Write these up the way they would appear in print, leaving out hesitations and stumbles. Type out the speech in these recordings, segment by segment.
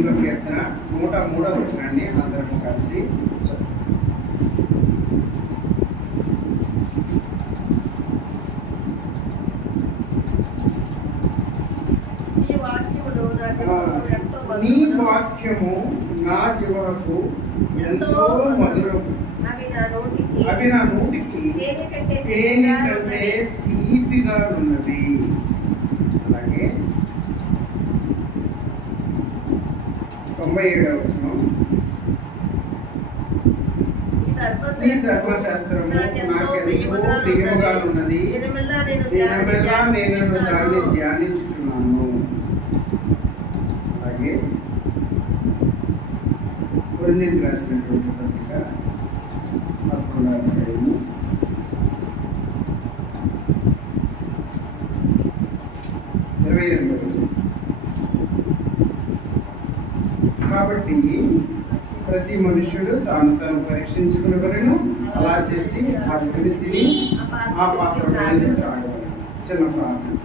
28వ కీర్తన 103వ వచనాన్ని అందరం కలిసి నీ వాక్యము నా జీవనకు ఎంతో మధురం, అవి నా నోటికి తేనె కంటే తీపిగా ఉన్నది. అలాగే 97వ వచనం, నీ ధర్మశాస్త్రము నాకెంతో ప్రియముగా ఉన్నది, దినమెల్లా నేను దాన్ని ధ్యానించుచున్నాను. అలాగే కొరింథీయులకు రాసినటువంటి పత్రిక 11వ అధ్యాయము 22వ వచనం, కాబట్టి ప్రతి మనుష్యుడు తాను పరీక్షించుకునవలెను, అలా చేసి ఆ తిని తిని ఆ పాత్రలోనే త్రాగవలెను. చిన్న ప్రార్థన.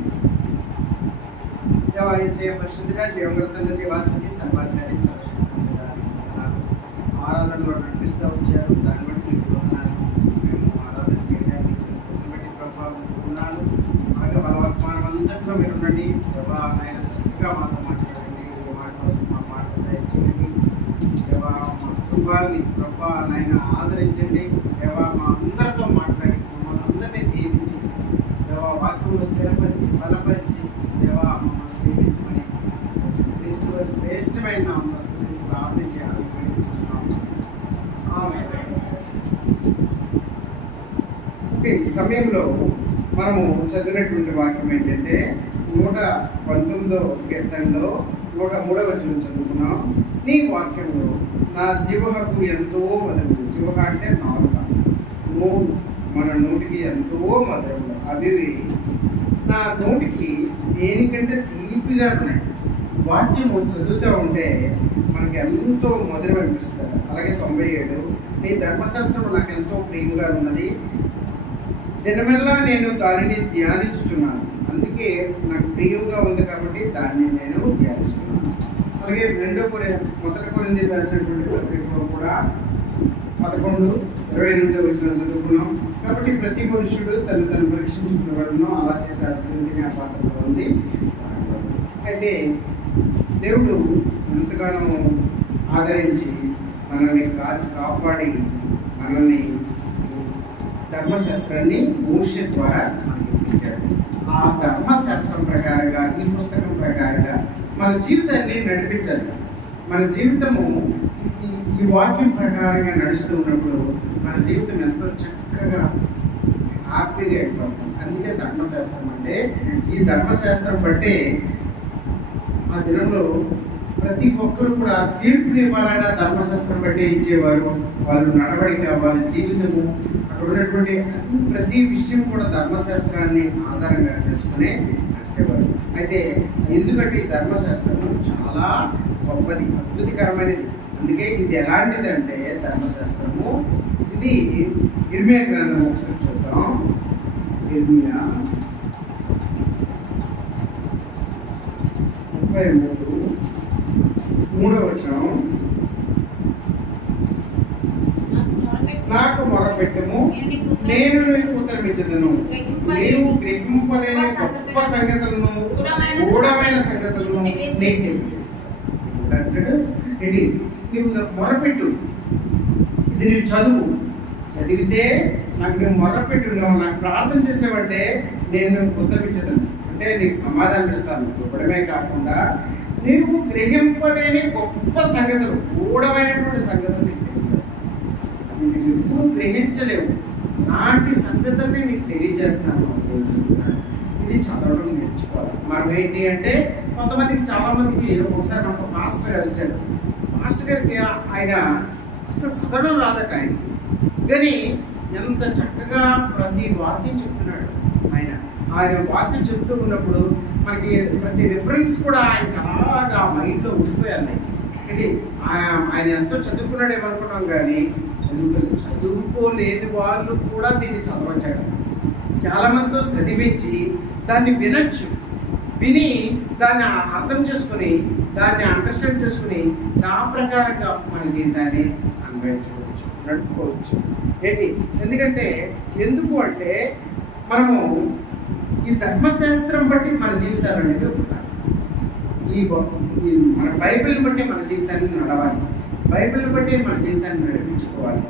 దేవా యేసయ్య పరిశుద్ధుడా, జీవగల జీవాత్మకి సర్వాధికారి ఆరాధనలో నడిపిస్తూ వచ్చారు. దాన్ని బట్టి మీకు వందనాలు. మేము ఆరాధన చేయడానికి బట్టి ప్రభావం ఉన్నాను. అలాగే బలవర్తమానం అంతట్లో మీరు ఉండండి. దేవా ఆయన చక్కగా మాతో మాట్లాడండి. ఈ మాట కోసం మా మాట దయచేయండి. దేవా మా కుటుంబాలని ప్రభా నాయన ఆదరించండి. దేవా మా అందరితో మాట్లాడి మమ్మల్ని అందరినీ దీవించి దేవా వాక్యంలో స్థిరపరిచి బలపరిచి దేవా మమ్మల్ని దీవించమని క్రీస్తు శ్రేష్టమైన నామములో ప్రార్థన చేయాలి. ఈ సమయంలో మనము చదివినటువంటి వాక్యం ఏంటంటే 119వ కీర్తనలో 103వ వచనం చదువుకున్నాం. నీ వాక్యంలో నా జీవకు ఎంతో మధురము. జీవ అంటే నాలుక, మన నోటికి ఎంతో మధురములు. అవి నా నోటికి దేనికంటే తీపిగా ఉన్నాయి. వాక్యము చదువుతూ ఉంటే మనకి ఎంతో మధురం అనిపిస్తుంది. అలాగే 97, నీ ధర్మశాస్త్రం నాకు ఎంతో ప్రియముగా ఉన్నది, దినమెల్లా నేను దానిని ధ్యానించుచున్నాను. అందుకే నాకు ప్రియంగా ఉంది కాబట్టి దాన్ని నేను ధ్యానిస్తున్నాను. అలాగే 1 కొరింథీయులకు రాసినటువంటి పత్రికలో కూడా 11:22 వచనం చదువుకున్నాం. కాబట్టి ప్రతి మనుషుడు తను పరీక్షించుకునేవాడును, అలా చేసే అభివృద్ధిని ఆ పాత్రలో ఉంది. అయితే దేవుడు ఎంతగానో ఆదరించి మనల్ని కాపాడి మనల్ని ధర్మశాస్త్రాన్ని మోషే ద్వారా మనకి ఇప్పించాడు. ఆ ధర్మశాస్త్రం ప్రకారంగా, ఈ పుస్తకం ప్రకారంగా మన జీవితాన్ని నడిపించాలి. మన జీవితము ఈ వాక్యం ప్రకారంగా నడుస్తూ ఉన్నప్పుడు మన జీవితం ఎంతో చక్కగా హ్యాపీగా అయిపోతుంది. అందుకే ధర్మశాస్త్రం అంటే, ఈ ధర్మశాస్త్రం బట్టే ఆ దినంలో ప్రతి ఒక్కరు కూడా తీర్పుని ఇవ్వాలన్నా ధర్మశాస్త్రం బట్టే ఇచ్చేవారు. వాళ్ళు నడవడిక, వాళ్ళ జీవితము, అక్కడ ఉన్నటువంటి ప్రతి విషయం కూడా ధర్మశాస్త్రాన్ని ఆధారంగా చేసుకునే నడిచేవారు. అయితే ఎందుకంటే ఈ ధర్మశాస్త్రము చాలా గొప్పది, అద్భుతకరమైనది. అందుకే ఇది ఎలాంటిది అంటే ధర్మశాస్త్రము, ఇది ఇర్మియా గ్రంథం ఒకసారి చూద్దాం. ఇర్మియా 33వ వచనం, నాకు మొరపెట్టుము, నేను నీకు ఉత్తరమిచ్చెదను, నీవు గ్రహింపలేని గొప్ప సంగతులను, గూఢమైన సంగతులను నీకు తెలియజేస్తాను అంటాడు. ఇది నువ్వు నాకు మొరపెట్టు, ఇది నువ్వు చదివితే నాకు నువ్వు మొరపెట్టు, నువ్వు నాకు ప్రార్థన చేసేవంటే నేను ఉత్తరమిచ్చేదను, అంటే నీకు సమాధానం ఇస్తాను. ఇవ్వడమే కాకుండా నీవు గ్రహింపలేని గొప్ప సంగతులు, గూఢమైనటువంటి సంగతులు నీకు తెలియజేస్తాను. నీకు ఎప్పుడు గ్రహించలేవు నాటి సంగతుల్ని నీకు తెలియజేస్తున్నాను. ఇది చదవడం నేర్చుకోవాలి. మనం ఏంటి అంటే, కొంతమందికి చాలా మందికి ఒకసారి నాకు మాస్టర్ గారు ఇచ్చారు. మాస్టర్ గారికి ఆయన అసలు చదవడం రాదట ఆయనకి, కానీ ఎంత చక్కగా ప్రతి వాక్యం చెప్తున్నాడు. ఆయన వాక్యం చెప్తూ ఉన్నప్పుడు మనకి ప్రతి రిఫరెన్స్ కూడా ఆయనకి అలాగా మైండ్లో ఉండిపోయాయి. అంటే ఆయన ఎంతో చదువుకున్నాడు ఏమనుకున్నాం, కానీ చదువుకోలేని వాళ్ళు కూడా దీన్ని చదవచ్చాడు. చాలా మందితో చదివించి దాన్ని వినొచ్చు, విని దాన్ని అర్థం చేసుకుని దాన్ని అండర్స్టాండ్ చేసుకుని ఆ ప్రకారంగా మన జీవితాన్ని అన్వయించుకోవచ్చు, నడుపుకోవచ్చు. ఏంటి ఎందుకంటే ఎందుకు అంటే మనము ఈ ధర్మశాస్త్రం బట్టి మన జీవితాలు అనేవి ఉంటాయి. మన బైబిల్ని బట్టి మన జీవితాన్ని నడవాలి, బైబిల్ని బట్టి మన జీవితాన్ని నడిపించుకోవాలి.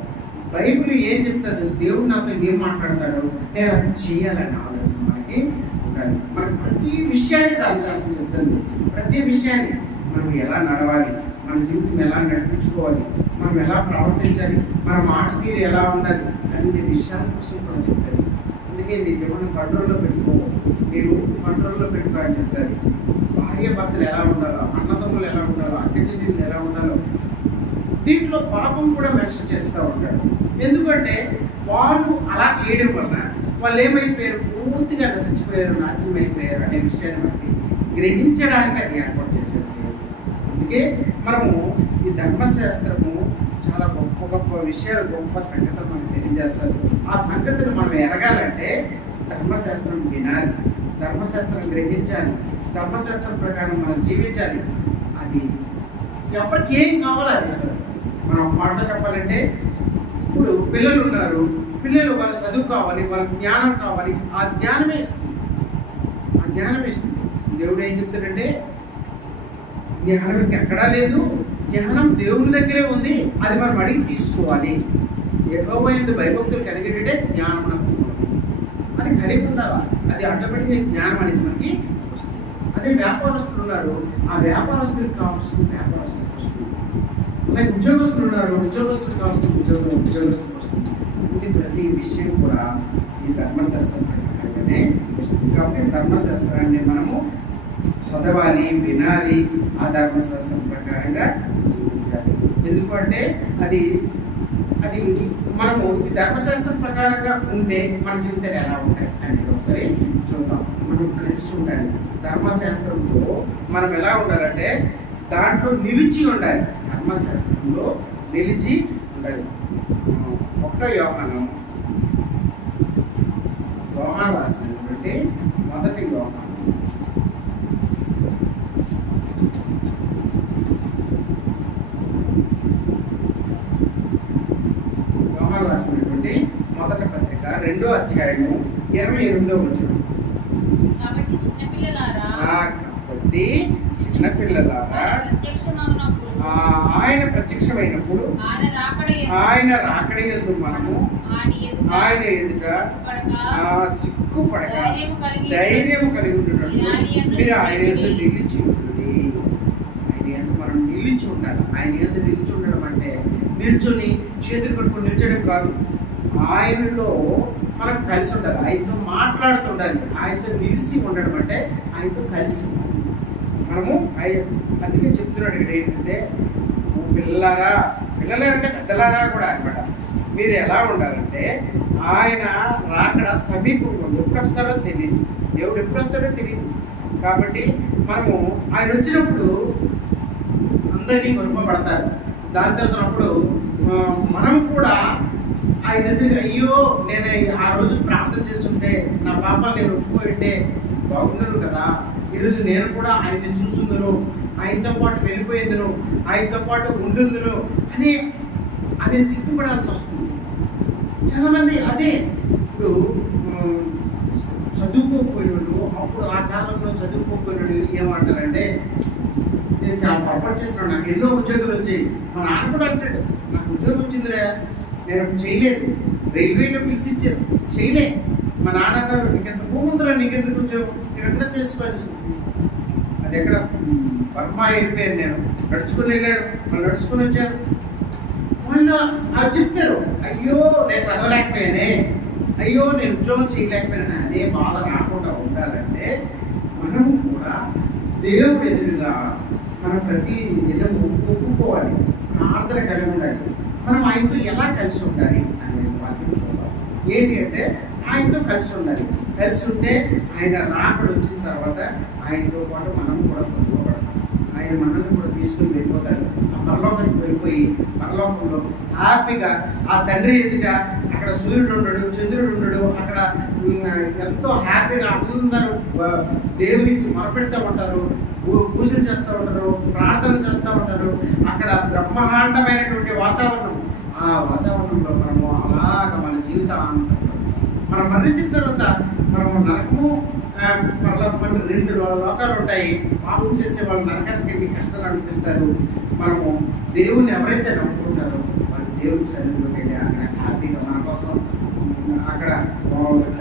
బైబిల్ ఏం చెప్తాడు, దేవుడు నాతో ఏం మాట్లాడతాడో నేను అది చేయాలని ఆలోచన మనకి ఉండాలి. మనకు ప్రతి విషయాన్ని ధర్మశాస్త్రం చెప్తుంది. ప్రతి విషయాన్ని మనం ఎలా నడవాలి, మన జీవితం ఎలా నడిపించుకోవాలి, మనం ఎలా ప్రవర్తించాలి, మన మాట తీరు ఎలా ఉండాలి అన్ని విషయాల కోసం కూడా చెప్తారు. అందుకే నీ జీవనం కంట్రోల్లో పెట్టుకో, నీ రూట్ కంట్రోల్లో పెట్టుకో అని చెప్తారు. భార్య భర్తలు ఎలా ఉండాలో, అన్నదమ్ములు ఎలా ఉండాలో, అక్క చెల్లెళ్ళు ఎలా ఉండాలో దీంట్లో పాపం కూడా మెన్షన్ చేస్తూ ఉంటాడు. ఎందుకంటే వాళ్ళు అలా చేయడం వలన వాళ్ళు ఏమైపోయారు, పూర్తిగా నశించిపోయారు, నాశనం అయిపోయారు అనే విషయాన్ని బట్టి గ్రహించడానికి అది ఏర్పాటు చేసేది. అందుకే మనము ఈ ధర్మశాస్త్రము చాలా గొప్ప గొప్ప విషయాలు, గొప్ప సంగతులు మనకు తెలియజేస్తారు. ఆ సంగతులు మనం ఎరగాలంటే ధర్మశాస్త్రం వినాలి, ధర్మశాస్త్రం గ్రహించాలి, ధర్మశాస్త్రం ప్రకారం మనం జీవించాలి. అది ఎవరికి ఏం కావాలో అది ఇస్తారు. మనం ఒక మాటలో చెప్పాలంటే ఇప్పుడు పిల్లలు ఉన్నారు, పిల్లలు వాళ్ళ చదువు కావాలి, వాళ్ళ జ్ఞానం కావాలి, ఆ జ్ఞానమే ఇస్తుంది, ఆ జ్ఞానమే ఇస్తుంది. దేవుడు ఏం చెప్తాడంటే జ్ఞానం ఎక్కడా లేదు, జ్ఞానం దేవుని దగ్గరే ఉంది, అది మనం అడిగి తీసుకోవాలి. యెహోవా యందు భయభక్తులు కలిగేటంటే జ్ఞానం మనకు అది కలిగి ఉండాలి. అది ఆటోమేటిక్గా జ్ఞానం అనేది మనకి వస్తుంది. అదే వ్యాపారస్తులు ఉన్నారు, ఆ వ్యాపారస్తులకు కావాల్సిన వ్యాపారస్తులకు వస్తుంది. అలాగే ఉద్యోగస్తులు ఉన్నారు, ఉద్యోగస్తులకు కావాల్సిన ఉద్యోగస్తులకు వస్తుంది. ఇది ప్రతి విషయం కూడా ఈ ధర్మశాస్త్రం ప్రకారంగానే వస్తుంది. కాబట్టి ధర్మశాస్త్రాన్ని మనము చదవాలి, వినాలి, ఆ ధర్మశాస్త్రం ప్రకారంగా జీవించాలి. ఎందుకంటే అది అది మనము ఈ ధర్మశాస్త్రం ప్రకారంగా ఉంటే మన జీవితాలు ఎలా ఉంటాయి అనేది ఒకసారి చూద్దాం. మనం కలిసి ఉండాలి. ధర్మశాస్త్రంలో మనం ఎలా ఉండాలంటే దాంట్లో నిలిచి ఉండాలి, ధర్మశాస్త్రంలో నిలిచి ఉండాలి. 1 యోహాను రాసినటువంటి 1 యోహాను రాసినటువంటి 1వ పత్రిక 2వ అధ్యాయము 28వ వచనం. కాబట్టి చిన్నపిల్లలారా ఆయన ప్రత్యక్షమైనప్పుడు ఆయన రాకడ యందు మనము ఆయన ఎదుట సిగ్గుపడక ధైర్యం కలిగి ఉంటున్నట్లు మీరు ఆయన యందు నిలిచి ఉంటుంది. ఆయన యందు మనం నిలిచి ఉండాలి. ఆయన యందు నిలిచి ఉండడం అంటే నిల్చొని చేతులు పట్టుకొని నిల్చడం కాదు, ఆయనలో మనం కలిసి ఉండాలి, ఆయనతో మాట్లాడుతుండాలి, ఆయనతో నిలిచి ఉండడం అంటే ఆయనతో కలిసి ఉండాలి. మనము అందుకే చెప్తున్నాడు ఇక్కడ ఏంటంటే పిల్లలారా, పిల్లలంటే పెద్దలారా కూడా అనమాట. మీరు ఎలా ఉండాలంటే ఆయన రాకడ సమీపంగా ఉంది. ఎప్పుడు వస్తారో తెలియదు, దేవుడు ఎప్పుడు వస్తాడో తెలియదు. కాబట్టి మనము ఆయన వచ్చినప్పుడు అందరినీ గొప్పపడతారు. దాని తర్వాత మనం కూడా ఆయన ఎదురు అయ్యో నేను ఆ రోజు ప్రార్థన చేస్తుంటే నా పాపాలు నేను ఒప్పుకుంటే బాగుండను కదా, ఈరోజు నేను కూడా ఆయన్ని చూస్తుందును, ఆయనతో పాటు వెళ్ళిపోయేందును, ఆయనతో పాటు ఉండుందును అనే సిగ్గుపడాల్సి వస్తుంది. చాలామంది అదే ఇప్పుడు చదువుకోకపోయినాడు, అప్పుడు ఆ కాలంలో చదువుకోకపోయినాడు ఏమంటారంటే నేను చాలా పొరపాటు చేస్తున్నాను, నాకు ఎన్నో ఉద్యోగాలు వచ్చాయి. మా నాన్న కూడా అంటాడు నాకు ఉద్యోగం వచ్చిందిరా, నేను చేయలేదు, రైల్వేలో పిలిచి ఇచ్చారు చేయలే. మా నాన్న అన్నారు నీకెంత భూమి ఉందిరా, నీకెందుకు ఉద్యోగం, నేను ఎక్కడ చేసుకోవాలి. అది ఎక్కడ బర్మా వెళ్ళిపోయాను, నేను నడుచుకుని వెళ్ళాను, వాళ్ళు నడుచుకుని వచ్చారు. వాళ్ళు అది చెప్తారు అయ్యో నేను చదవలేకపోయానే, అయ్యో నేను ఉద్యోగం చేయలేకపోయినా అనే బాధ రాకుండా ఉండాలంటే మనము కూడా దేవుడు ఎదురుగా మనం ప్రతి దినము ఒప్పుకోవాలి, ప్రార్థన కలిగి ఉండాలి. మనం ఆయనతో ఎలా కలిసి ఉండాలి అనేది వాక్యం చూద్దాం. ఏంటి అంటే ఆయనతో కలిసి ఉండాలి. కలిసి ఉంటే ఆయన రాకడ వచ్చిన తర్వాత ఆయనతో పాటు మనం కూడా కొనుక్కోబడతాం. ఆయన మనల్ని కూడా తీసుకుని వెళ్ళిపోతాడు. పరలోకానికి వెళ్ళిపోయి పరలోకంలో హ్యాపీగా ఆ తండ్రి ఎదుట అక్కడ సూర్యుడు ఉండడు, చంద్రుడు ఉండడు, అక్కడ ఎంతో హ్యాపీగా అందరూ దేవునికి మొరపెడుతూ ఉంటారు, పూజలు చేస్తూ ఉంటారు, ప్రార్థన చేస్తూ ఉంటారు. అక్కడ బ్రహ్మాండమైనటువంటి వాతావరణం. ఆ వాతావరణంలో మనము అలాగ మన జీవితాంతం మనం మరణించిన తర్వాత మనము నరకము పరలోకం 2 లోకాలు ఉంటాయి. పాపం చేసే వాళ్ళు నరకానికి వెళ్ళి కష్టాలు అనిపిస్తారు. మనము దేవుని ఎవరైతే నమ్ముకుంటారో వాళ్ళు దేవుని సన్నిధిలోకి వెళ్ళి అక్కడ హ్యాపీగా మన కోసం అక్కడ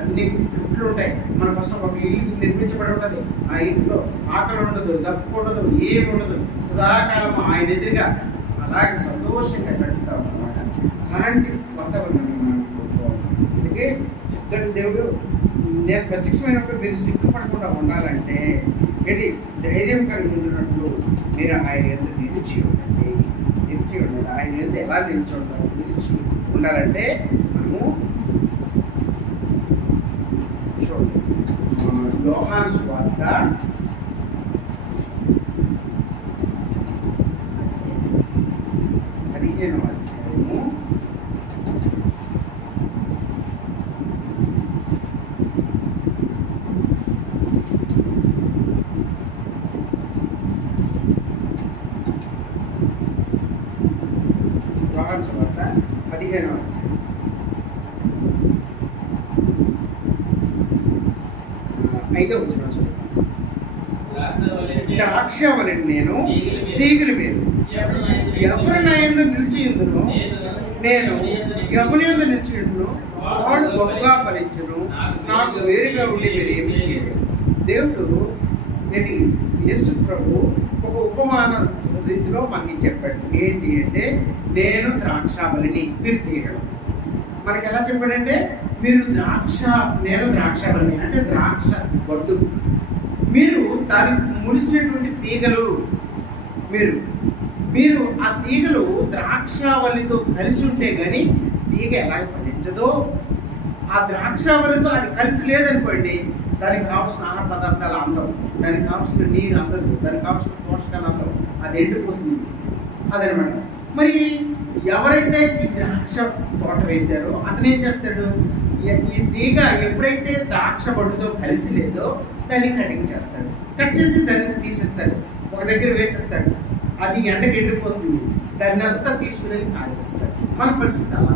అన్ని గిఫ్ట్లు ఉంటాయి. మన కోసం ఒక ఇల్లు నిర్మించబడి ఉంటుంది. ఆ ఇంట్లో ఆకలి ఉండదు, దప్పు ఉండదు, ఏమి ఉండదు. సదాకాలం ఆయన ఎదురుగా అలాగే సంతోషంగా గడుపుతాం అన్నమాట. అలాంటి వాతావరణాన్ని మనం కోరుకోవాలి. అందుకే చెప్తాడు దేవుడు, నేను ప్రత్యక్షమైనప్పుడు మీరు సిగ్గుపడకుండా ఉండాలంటే ఏంటి ధైర్యం కలిగి ఉండినట్లు మీరు ఆయన ఎందుకు నిలిచి ఉండండి. ఆయన ఎందుకు ఎలా నిలిచి ఉండాలంటే మనము చూడండి యోహాను సువార్త 15వ అధ్యాయము 5వ వచనం. ద్రాక్షవల్లి నేను తీగల మీద ఎవరు నా యందు నిలిచి ఉండునో నేను ఎవరి యందు నిలిచి ఉండునో వాడు గొప్పగా ఫలించును, నాకు వేరుగా ఉండి మీరు ఏమి చేయలేదు. దేవుడు ఏంటి యేసు ప్రభు ఒక ఉపమాన రీతిలో మనకి చెప్పాడు. ఏంటి అంటే నేను ద్రాక్షవల్లిని, మీరు తీగలు. మనకి ఎలా చెప్పాడంటే నేను ద్రాక్షవల్లిని అంటే ద్రాక్ష వద్దు, మీరు దానికి ముడిసినటువంటి తీగలు. మీరు ఆ తీగలు ద్రాక్షవల్లితో కలిసి ఉంటే కానీ తీగ ఎలా ఫలించదో, ఆ ద్రాక్షవల్లితో అది కలిసి లేదనుకోండి దానికి కావాల్సిన ఆహార పదార్థాలు అందవు, దానికి కావాల్సిన నీరు అందదు, దానికి కావాల్సిన పోషకాలు అందవు, అది ఎండిపోతుంది. అదనమాట. మరి ఎవరైతే ఈ ద్రాక్ష తోట వేశారో అతను ఏం చేస్తాడు, ఈ తీగ ఎప్పుడైతే ద్రాక్ష బొడ్డుతో కలిసి లేదో దాన్ని కటింగ్ చేస్తాడు. కట్ చేసి దాన్ని తీసేస్తాడు, ఒక దగ్గర వేసేస్తాడు. అది ఎండకి ఎండిపోతుంది, దాన్ని అంతా తీసుకుని కాల్చేస్తాడు. మన పరిస్థితి అలా.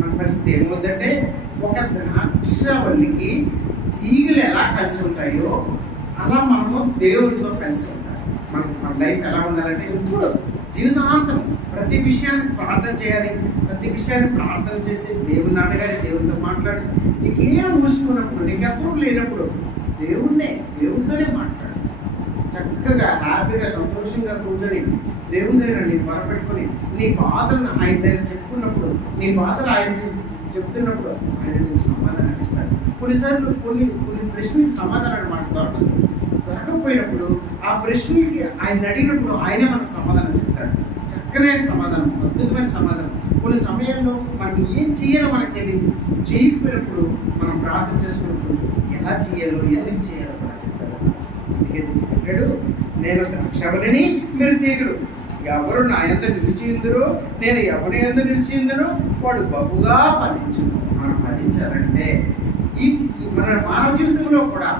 మన పరిస్థితి ఏమవుతుందంటే ఒక ద్రాక్షవల్లికి తీగలు ఎలా కలిసి ఉంటాయో అలా మనము దేవుడితో కలిసి ఉంటాం. మన లైఫ్ ఎలా ఉండాలంటే ఎప్పుడు జీవితాంతం ప్రతి విషయాన్ని ప్రార్థన చేయాలి. ప్రతి విషయాన్ని ప్రార్థన చేసి దేవుడిని అడగాలి, దేవుడితో మాట్లాడి. నీకేం మూసుకున్నప్పుడు, నీకెప్పుడు లేనప్పుడు దేవుడితోనే మాట్లాడు. చక్కగా హ్యాపీగా సంతోషంగా కూర్చొని దేవుని దగ్గర నీ మొరపెట్టుకొని నీ బాధలను ఆయన దగ్గర చెప్పుకున్నప్పుడు, నీ బాధలు ఆయనకి చెప్తున్నప్పుడు ఆయన నీకు సమాధానం ఇస్తాడు. కొన్నిసార్లు కొన్ని ప్రశ్నలకి సమాధానం మనకు దొరకకపోయినప్పుడు ఆ ప్రశ్నలకి ఆయన అడిగినప్పుడు ఆయనే మనకు సమాధానం చెప్తాడు. చక్కనైన సమాధానం, అద్భుతమైన సమాధానం. కొన్ని సమయాల్లో మనం ఏం చేయాలో మనకు తెలియదు. చేయకపోయినప్పుడు మనం ప్రార్థన చేసుకున్నప్పుడు ఎలా చేయాలో ఎందుకు చేయాలో కూడా చెప్తాడు. అందుకే నేను ద్రాక్షవల్లిని, మీరు తీగలు. ఎవరు నా యందు నిలిచి ఉందురో నేను ఎవరి యందు నిలిచి ఉందునో వాడు బహుగా ఫలించును. మనం ఫలించాలంటే మన మానవ జీవితంలో కూడా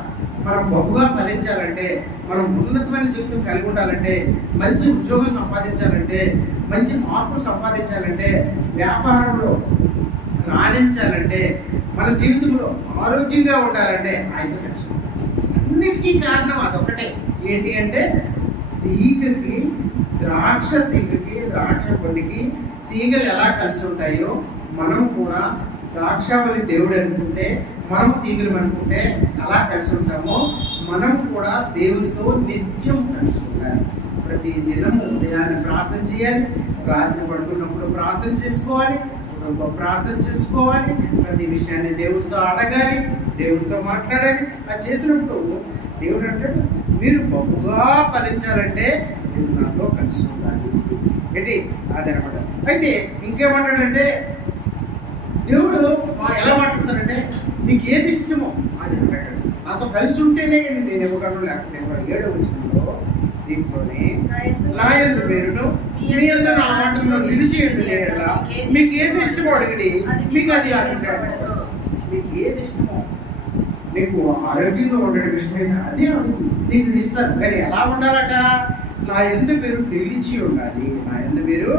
మనం బహుగా ఫలించాలంటే, మనం ఉన్నతమైన జీవితం కలిగి ఉండాలంటే, మంచి ఉద్యోగం సంపాదించాలంటే, మంచి మార్పులు సంపాదించాలంటే, వ్యాపారంలో రాణించాలంటే, మన జీవితంలో ఆరోగ్యంగా ఉండాలంటే ఆయనతో కలిసి ఉండాలి. అన్నిటికీ కారణం అదొకటే. ఏంటి అంటే ద్రాక్ష పండుకి తీగలు ఎలా కలిసి ఉంటాయో మనం కూడా ద్రాక్షవల్లి దేవుడు అనుకుంటే, మనం తీగలు అనుకుంటే ఎలా కలిసి ఉంటామో మనం కూడా దేవునితో నిత్యం కలిసి ఉండాలి. ప్రతి దినము ఉదయాన్ని ప్రార్థన చేయాలి, రాత్రి పడుకున్నప్పుడు ప్రార్థన చేసుకోవాలి, ప్రార్థన చేసుకోవాలి. ప్రతి విషయాన్ని దేవుడితో అడగాలి, దేవుడితో మాట్లాడాలి. అది చేసినప్పుడు దేవుడు అంటాడు, మీరు బహుగా ఫలించాలంటే మీరు నాతో కలిసి ఉండాలి. ఏంటి అదనమాట. అయితే ఇంకేమంటాడంటే దేవుడు ఎలా మాట్లాడతాడంటే నీకు ఏది ఇష్టమో అది అడగడు. నాతో కలిసి ఉంటేనే నేను ఇవ్వగలను, లేకపోతే 7వ వచనంలో దీంట్లోనే నా యందు మీరును మీ అందరూ ఆ మాటల్లో నిలిచేయండి. మీకు ఏది ఇష్టమో అడిగండి, మీకు అది మీకు ఏది ఇష్టమో, నీకు ఆరోగ్యంగా ఉండడం ఇష్టమైతే అదే అడుగు, నీకు ఇస్తాను. కానీ ఎలా ఉండాలట? నా యందు మీరు నిలిచి ఉండాలి. నా యందు మీరు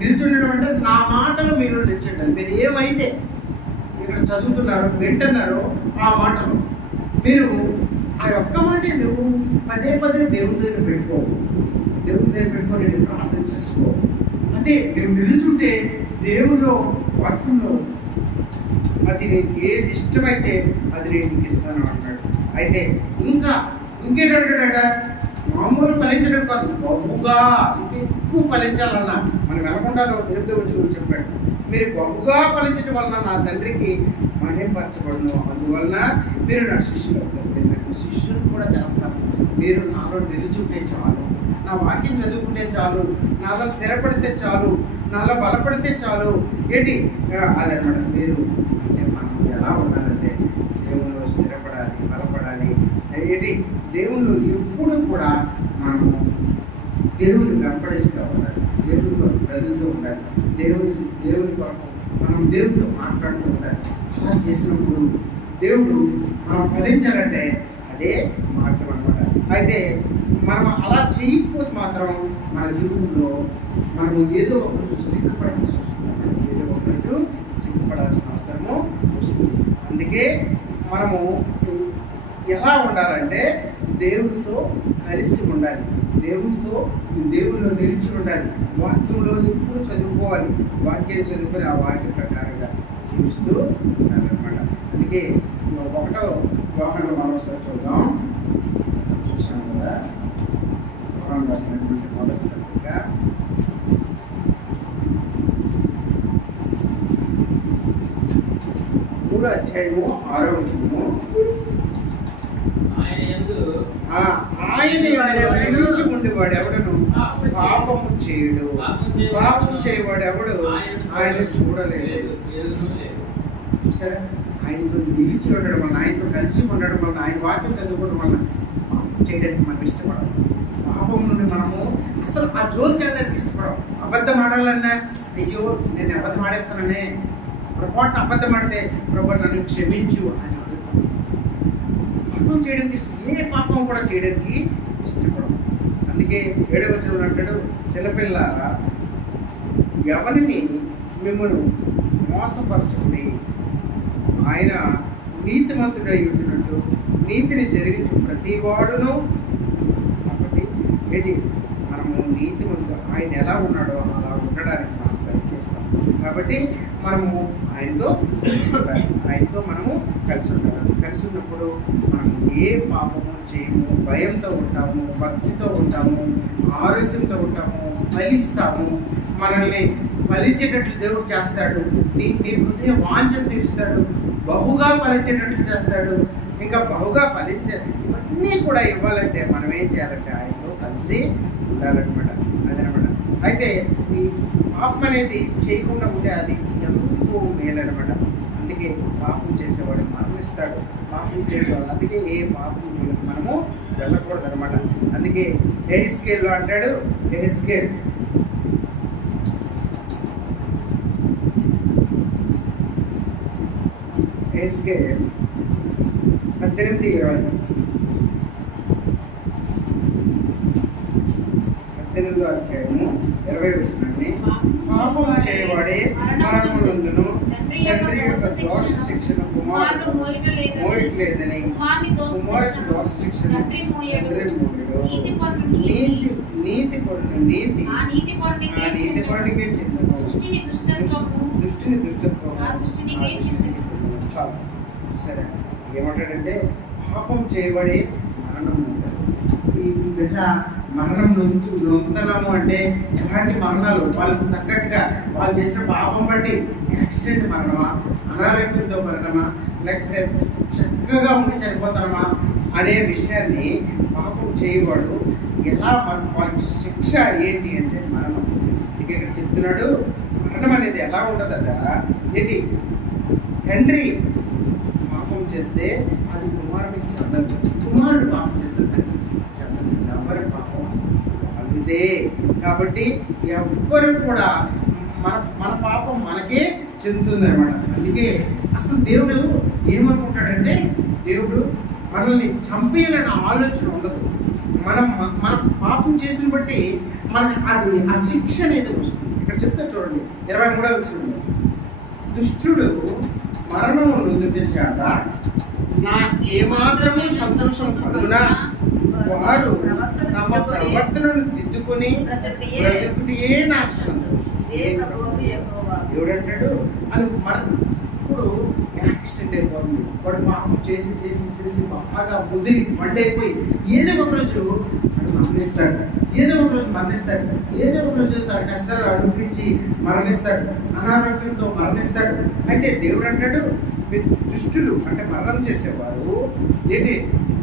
నిలిచి ఉండడం అంటే నా మాటలు మీరు నిలిచి మీరు ఏమైతే ఇక్కడ చదువుతున్నారు, వింటున్నారో ఆ మాటలు మీరు ఆ ఒక్క మాట నువ్వు పదే పదే దేవుని దగ్గర పెట్టుకో. దేవుని దగ్గర పెట్టుకొని నేను ప్రార్థన చేసుకో. అదే నువ్వు నిలుచుంటే దేవుల్లో వాక్యంలో అది నీకు ఏది ఇష్టమైతే అది నేను నీకు ఇస్తాను అంటాడు. అయితే ఇంకేంటంటాడట? మామూలు ఫలించడం కాదు, బహుగా ఇంకా ఎక్కువ ఫలించాలన్నా మనం వెళ్ళకుండాలో 8వ వచనంలో చెప్పాడు, మీరు బహుగా ఫలించడం వలన నా తండ్రికి మహిమపరచబడును, అందువలన మీరు నా శిష్యులు అవుతారు. నేను నాకు శిష్యులు కూడా చేస్తాను. మీరు నాలో నిలుచుంటే చాలు, నా వాక్యం చదువుకుంటే చాలు, నాలో స్థిరపడితే చాలు, నాలో బలపడితే చాలు. ఏంటి అదనమాట. మీరు అంటే మనం ఎలా ఉండాలంటే దేవుళ్ళు స్థిరపడాలి, బలపడాలి. ఏంటి దేవుళ్ళు ఎప్పుడు కూడా మనము దేవుని వెంబడిస్తూ ఉండాలి, దేవునితో బ్రతుకుతూ ఉండాలి, దేవుని కొరకు మనం దేవునితో మాట్లాడుతూ ఉండాలి. అలా చేసినప్పుడు దేవుడు మనం ఫలించాలంటే అదే మార్గం అనమాట. అయితే మనం అలా చేయకపోతే మాత్రం మన జీవితంలో మనము ఏదో ఒక రోజు సిగ్గుపడాల్సి వస్తుంది. ఏదో ఒక రోజు సిగ్గుపడాల్సిన అవసరము వస్తుంది. అందుకే మనము ఎలా ఉండాలంటే దేవునితో కలిసి ఉండాలి, దేవునిలో నిలిచి ఉండాలి, వాక్యంలో ఎప్పుడు చదువుకోవాలి, వాక్యం చదువుకొని ఆ వాక్యం ప్రకారంగా జీవిస్తూ ఉండాలన్నమాట. అందుకే 1వ యోహాను మరోసారి చూద్దాం. చూసాం కదా, యోహాను రాసినటువంటి మొదటి పత్రిక 3వ అధ్యాయము 6వ వచనము. ఆయన నిలిచి ఉండేవాడు ఎవడను పాపము చేయడు, పాపం చేయవాడు ఎవడు ఆయన చూడలేదు. చూసారా? ఆయనతో నిలిచి ఉండడం వల్ల, ఆయనతో కలిసి ఉండడం వల్ల, ఆయన వాక్యం చదువుకోవడం వల్ల పాపం చేయడానికి మనం ఇష్టపడం. పాపం నుండి మనము అసలు ఆ జోలికి వెళ్ళడానికి ఇష్టపడం. అబద్ధం ఆడాలన్నా అయ్యో నేను అబద్ధం ఆడేస్తాననే, పొరపాటున అబద్ధం ఆడితే ప్రభు నన్ను క్షమించు అని అడుగుతాం. పాపం చేయడానికి ఏ పాపం కూడా చేయడానికి ఇష్టపడం. అందుకే 7వ వచనంలో అంటాడు, చిన్నపిల్లారా ఎవరిని మిమ్మల్ని మోసపరచుకుని ఆయన నీతిమంతుడై ఉంటున్నట్టు నీతిని జరిగించు ప్రతి వాడును. కాబట్టి ఏంటి, మనము నీతిమంతుడు ఆయన ఎలా ఉన్నాడో అలా ఉండడానికి మనం ప్రయత్నిస్తాం. కాబట్టి మనము ఆయనతో మనము కలిసి ఉండాలి. కలిసి ఉన్నప్పుడు మనం ఏ పాపము చేయము, భయంతో ఉంటాము, భక్తితో ఉంటాము, ఆరోగ్యంతో ఉంటాము, ఫలిస్తాము. మనల్ని ఫలించేటట్లు దేవుడు చేస్తాడు. నీ హృదయ వాంఛను తీరుస్తాడు, బహుగా ఫలించేటట్లు చేస్తాడు. ఇంకా బహుగా ఇవన్నీ కూడా ఇవ్వాలంటే మనం ఏం చేయాలంటే ఆయనతో కలిసి ఉండాలన్నమాట. అదనమాట. అయితే ఈ పాపం అనేది చేయకుండా ఉంటే అది ఎంతో మేలనమాట. అందుకే పాపం చేసేవాడు మరణిస్తాడు. పాపం చేసేవాడు అందుకే ఏ పాపం మనము వెళ్ళకూడదు అనమాట. అందుకే ఎహెజ్కేలులో అంటాడు, ఎహెజ్కేలు 18:20 18వ అధ్యాయము 20వ వచనాన్ని, పాపం చేయవాడే మరణమునందును తండ్రి యొక్క దోష శిక్షణ కుమారుడు మోయట్లేదని, కుమారుడు దోష శిక్షణ తండ్రి మోయడు. నీతి పరునికే చెందను, దుష్టిని దుష్టత్వము. చాలు. సరే, ఏమంటాడంటే పాపం చేయబడి మరణం నొందుతారు. ఈ విధంగా మరణం నొందుతున్నాము అంటే ఎలాంటి మరణాలు, వాళ్ళకి తగ్గట్టుగా వాళ్ళు చేసిన పాపం బట్టి యాక్సిడెంట్ మరణమా, అనారోగ్యంతో మరణమా, లేకపోతే చక్కగా ఉండి చనిపోతామా అనే విషయాన్ని పాపం చేయవాడు ఎలా వాళ్ళకి శిక్ష ఏంటి అంటే మరణం. ఇక ఇక్కడ చెప్తున్నాడు, మరణం అనేది ఎలా ఉండదట. ఏంటి, తండ్రి పాపం చేస్తే అది కుమారుడికి చెందదు, కుమారుడు పాపం చేస్తే తండ్రికి చెందదు. ఎవరి పాపం వాళ్ళది అంతే. కాబట్టి ఎవ్వరు కూడా మన పాపం మనకే చెందుతుంది అనమాట. అందుకే అసలు దేవుడు ఏమనుకుంటాడంటే, దేవుడు మనల్ని చంపేయాలన్న ఆలోచన ఉండదు. మనం పాపం చేసిన బట్టి మనకి అది ఆ శిక్ష అనేది వస్తుంది. ఇక్కడ చెప్తా చూడండి 23వ వచనంలో, దుష్టుడు మరణం నొందుట చేత నా ఏమాత్రమే సంతోషం కలుగునా వారు తమ ప్రవర్తనను దిద్దుకొని బ్రతుకుటే నాకు సంతోషం. దేవుడు అంటాడు అని మనం ఇప్పుడు యాక్సిడెంట్ అయిపోతుంది. వాడు పాపం చేసి చేసి చేసి బాగా ముదిరి మండైపోయి ఏదో ఒక రోజు మరణిస్తాడు, ఏదో ఒక రోజు మరణిస్తాడు, ఏదో ఒక రోజు తన కష్టాలు అనుభవించి మరణిస్తాడు, అనారోగ్యంతో మరణిస్తాడు. అయితే దేవుడు అంటాడు, దుష్టులు అంటే మరణం చేసేవారు ఏంటి,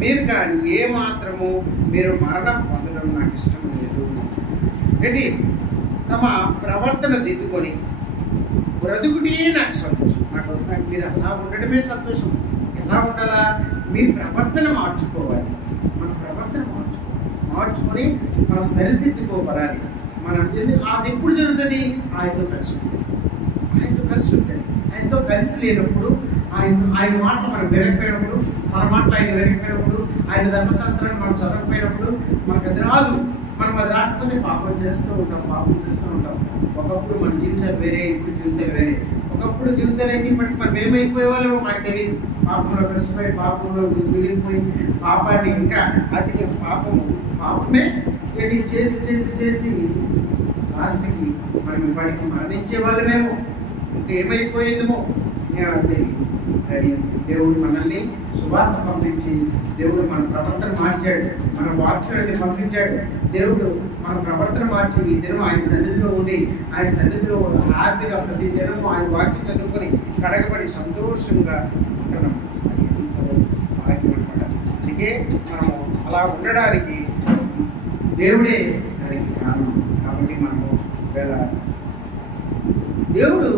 మీరు కానీ ఏ మాత్రము మీరు మరణం పొందడం నాకు ఇష్టం లేదు. ఏంటి, తమ ప్రవర్తన దిద్దుకొని బ్రతుకుటే నాకు సంతోషం. నాకు మీరు అలా ఉండడమే సంతోషం. ఎలా ఉండాలా? మీ ప్రవర్తన మార్చుకోవాలి. మన ప్రవర్తన మార్చుకొని మనం సరిదిద్దుకోబడాలి. మనం అది ఎప్పుడు జరుగుతుంది? ఆయనతో కలిసి ఉంటుంది. ఆయనతో కలిసి లేనప్పుడు, ఆయన మాటలు మనం వినకపోయినప్పుడు, మన మాటలు ఆయన వినకపోయినప్పుడు, ఆయన ధర్మశాస్త్రాన్ని మనం చదవకపోయినప్పుడు మనకు అది రాదు. మనం అది రాకపోతే పాపం చేస్తూ ఉంటాం. ఒకప్పుడు మన జీవితాలు వేరే, ఇప్పుడు జీవితాలు వేరే. ఒకప్పుడు జీవితాలు అయితే ఇప్పటికి మనం ఏమైపోయే వాళ్ళమో మనకు తెలియదు. పాపంలో కలిసిపోయి, పాపంలో మిగిలిపోయి, పాపాన్ని ఇంకా అది పాపమే చేసి చేసి చేసి లాస్ట్కి మనం ఇప్పటికి మరణించే వాళ్ళమేమో, ఇంకా ఏమైపోయేదేమో తెలియదు. కానీ దేవుడు మనల్ని సువార్త పంపించి, దేవుడు మన ప్రవర్తన మార్చాడు, మన వాక్యాన్ని పంపించాడు. దేవుడు మన ప్రవర్తన మార్చి ఈ దినం ఆయన సన్నిధిలో ఉండి, ఆయన సన్నిధిలో హ్యాపీగా ప్రతి దినము ఆయన వాక్యం చదువుకొని కడగబడి సంతోషంగా ఉంటున్నాం. అది ఎంతో భాగ్యం అనమాట. అందుకే మనము అలా ఉండడానికి దేవుడే దానికి కారణం. కాబట్టి మనము వెళ్ళాలి. దేవుడు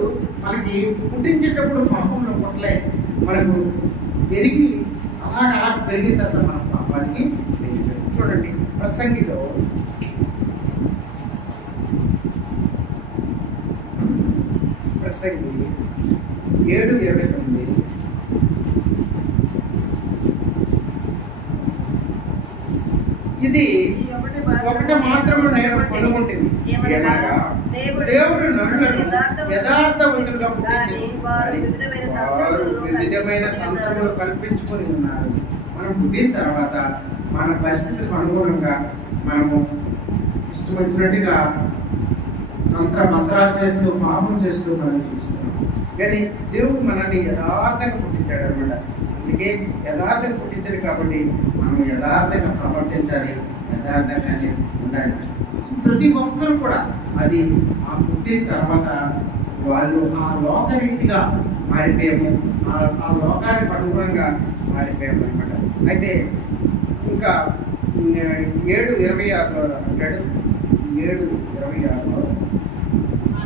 మనకి పుట్టించేటప్పుడు పాపంలో కొట్టలే, మనకు పెరిగి అలా పెరిగిన తర్వాత మన పాపానికి పెరిగిపోయాం. చూడండి ప్రసంగిలో ప్రసంగి 7:29 ఇది ఒకటి మాత్రం నేను కనుగొంటుంది, దేవుడు నరులను యథార్థవంతులుగా పుట్టించి వారు వివిధమైన తంత్రములు కల్పించుకొని ఉన్నారు. మనం పుట్టిన తర్వాత మన పరిస్థితులకు అనుగుణంగా మనము ఇష్టం వచ్చినట్టుగా మంత్రాలు చేస్తూ పాపం చేస్తూ మనం చూపిస్తున్నాం. కానీ దేవుడు మనల్ని యథార్థంగా పుట్టించాడు అనమాట. అందుకే యథార్థంగా పుట్టించాడు కాబట్టి మనం యథార్థంగా ప్రవర్తించాలి, యథార్థంగానే ఉండాలి. ప్రతి ఒక్కరు కూడా అది ఆ పుట్టిన తర్వాత వాళ్ళు ఆ లోకరీతిగా మారిపోయాము, ఆ లోకానికి అనుగుణంగా మారిపోయాము అనమాట. అయితే ఇంకా 7:26 అంటాడు, 7:26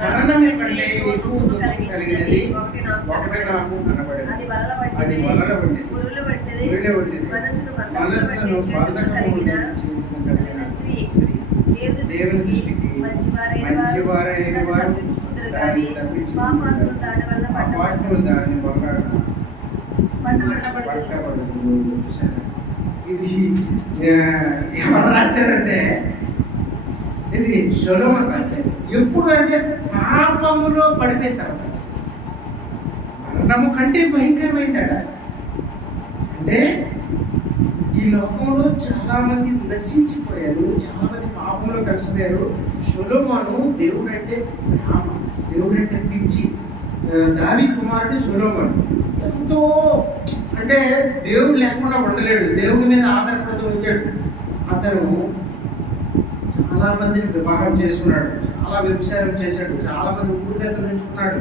మరణము కంటే ఎక్కువ దుఃఖం కలిగినది ఒకటి నాకు కనబడేది, అది వలల వంటిది, మనస్సును బంధకము కలిగిన స్త్రీ దేవుని దృష్టికి మంచివారైన వారు దాన్ని తప్పించుకుంటారు, పాపాత్ములు దాన్ని పట్టబడదు. చూసారా, ఇది ఎవరు రాశారంటే ఇది సొలొమోను రాశారు. ఎప్పుడు అంటే పాపములో పడిపోయిన తర్వాత రాశారు. మరణము కంటే భయంకరమైందట. అంటే ఈ లోకంలో చాలా మంది నశించిపోయారు, చాలా మంది పాపంలో కలిసిపోయారు. సొలొమోను దేవుడు అంటే రామ, దేవుడు అంటే పిచ్చి. దావీదు కుమారుడు సొలొమోను ఎంతో అంటే దేవుడు లేకుండా ఉండలేడు, దేవుడి మీద ఆధారపడుతూ వచ్చాడు. అతను చాలా మందిని వివాహం చేసుకున్నాడు, చాలా వ్యభిచారం చేశాడు, చాలా మంది ఊరికత్తలు ఉంచుకున్నాడు.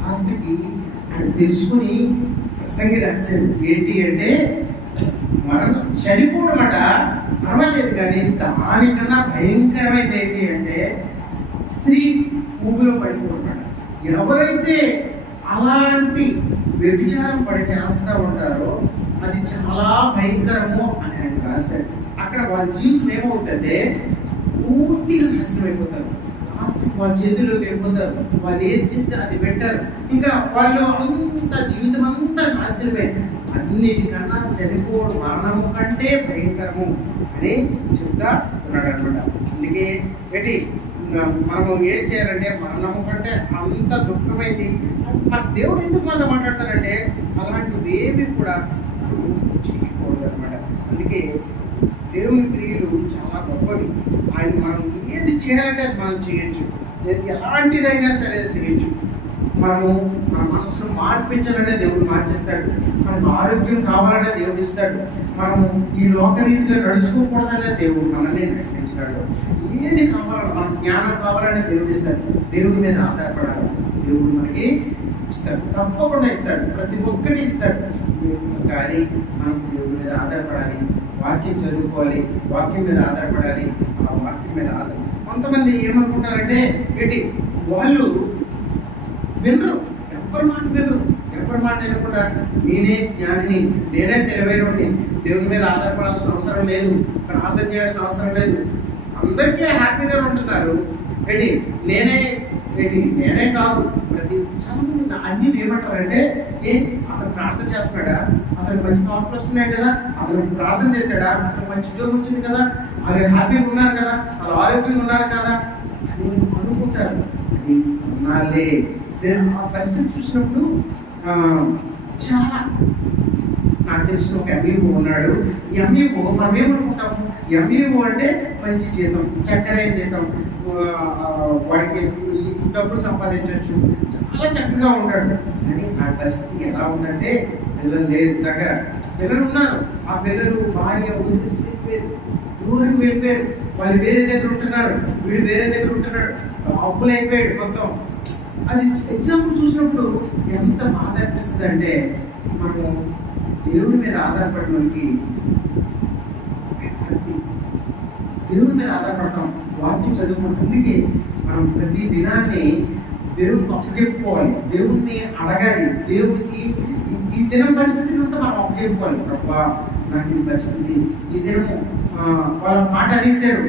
లాస్ట్కి ఆయన తెలుసుకుని ప్రసంగి రాశాడు. ఏంటి అంటే మరణం చనిపోవడం అట పర్వాలేదు, కానీ దానికన్నా భయంకరమైనది ఏంటి అంటే స్త్రీ ఊబిలో పడిపోవడం అట. ఎవరైతే అలాంటి వ్యభిచారం పడి చేస్తూ ఉంటారో అది చాలా భయంకరము అని ఆయన రాశాడు. అక్కడ వాళ్ళ జీవితం ఏమవుతుందంటే పూర్తిగా నాశనం అయిపోతారు. లాస్ట్ వాళ్ళ చేతుల్లోకి వెళ్ళిపోతారు. వాళ్ళు ఏది చెప్తే అది పెట్టారు. ఇంకా వాళ్ళు అంత జీవితం అంతా నాశనమే. అన్నిటికన్నా చనిపోవడం మరణము కంటే భయంకరము అని చెప్తా ఉన్నాడు అనమాట. అందుకే పెట్టి మనము ఏం చేయాలంటే మరణము కంటే అంత దుఃఖమైంది. మన దేవుడు ఎందుకు మనతో మాట్లాడతారంటే అలాంటివి ఏవి కూడా చేయకూడదు అనమాట. అందుకే దేవుని క్రియలు చాలా గొప్పవి. ఆయన మనం ఏది చేయాలంటే అది మనం చేయొచ్చు. ఎలాంటిదైనా సరే చేయొచ్చు. మనము మన మనసును మార్పించాలంటే దేవుడు మార్చేస్తాడు. మనకు ఆరోగ్యం కావాలంటే దేవుడు ఇస్తాడు. మనము ఈ లోక రీతిలో నడుచుకోకూడదనే దేవుడు మనల్ని నడిపించాడు. ఏది కావాలన్నా మన జ్ఞానం కావాలంటే దేవుడు ఇస్తాడు. దేవుడి మీద ఆధారపడాలి. దేవుడు మనకి ఇస్తాడు, తప్పకుండా ఇస్తాడు. ప్రతి ఒక్కటి ఇస్తాడు. కానీ మనం దేవుడి మీద ఆధారపడాలి. వాక్యం చదువుకోవాలి. వాక్యం మీద ఆధారపడాలి. ఆ వాక్యం మీద కొంతమంది ఏమనుకుంటారంటే వాళ్ళు వినరు, ఎవరి మాట వినరు. ఎవరి మాట వినకుండా నేనే జ్ఞానిని, నేనే తెలివైనోడిని, దేవుని మీద ఆధారపడాల్సిన అవసరం లేదు, ప్రార్థన చేయాల్సిన అవసరం లేదు, అందరికీ హ్యాపీగా ఉంటున్నారు. నేనే కాదు ప్రతి చాలా అన్ని ఏమంటారంటే అతను ప్రార్థన చేస్తున్నాడా, అతనికి మంచి మార్పులు వస్తున్నాయి కదా, అతను ప్రార్థన చేశాడా, అతనికి మంచి ఉద్యోగం వచ్చింది కదా, వాళ్ళు హ్యాపీగా ఉన్నారు కదా, వాళ్ళు ఆరోగ్యంగా ఉన్నారు కదా అని అనుకుంటారు. అది ఉన్నాలే. నేను ఆ పరిస్థితి చూసినప్పుడు చాలా నాకు తెలిసిన ఒక ఎంఈఓ ఉన్నాడు. ఎంఈఓ మనం ఏమనుకుంటాము, ఎంఈఓ అంటే మంచి జీతం, చక్కరే జీతం, వాడికి డబ్బులు సంపాదించవచ్చు, చాలా చక్కగా ఉంటాడు. కానీ ఆ పరిస్థితి ఎలా ఉందంటే పిల్లలు లేదు దగ్గర, పిల్లలు ఉన్నారు, ఆ పిల్లలు భార్య వదిలేసి వెళ్ళిపోయారు, దూరం వెళ్ళిపోయారు, వాళ్ళు వేరే దగ్గర ఉంటున్నారు, వీడు వేరే దగ్గర ఉంటున్నాడు, అప్పులు అయిపోయాడు మొత్తం. అది ఎగ్జాంపుల్ చూసినప్పుడు ఎంత బాధ అనిపిస్తుంది అంటే మనము దేవుడి మీద ఆధారపడడానికి దేవుడి మీద ఆధారపడతాం, వాక్యం చదువుకుంటాం. అందుకే మనం ప్రతి దినాన్ని దేవుడికి అప్పచెప్పుకోవాలి, దేవుడిని అడగాలి. దేవుడికి ఈ దినం పరిస్థితిని అంతా మనం అప్పచెప్పుకోవాలి. ప్రభా నాకు ఈ పరిస్థితి, ఈ దినము వాళ్ళ మాట అనేసారు,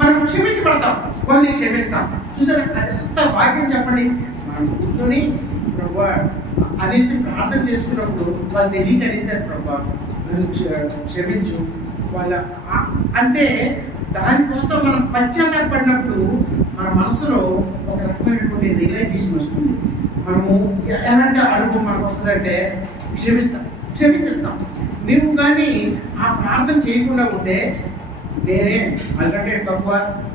మనం క్షమించబడతాం, వాళ్ళని క్షమిస్తాం. చూసారా, అది ఎంత వాక్యం చెప్పండి. మనం కూర్చొని ప్రభా అనేసి ప్రార్థన చేసుకున్నప్పుడు వాళ్ళు తెలియక అనేసారు, ప్రభా నన్ను క్షమించు వాళ్ళ అంటే దానికోసం మనం పశ్చాత్తాపడినప్పుడు మన మనసులో ఒక రకమైనటువంటి రియలైజేషన్ వస్తుంది. మనము ఎలాంటి అడుగు మనకు వస్తుందంటే క్షమించేస్తాం. నువ్వు కానీ ఆ ప్రార్థన చేయకుండా ఉంటే నేనే అందుకంటే తక్కువ,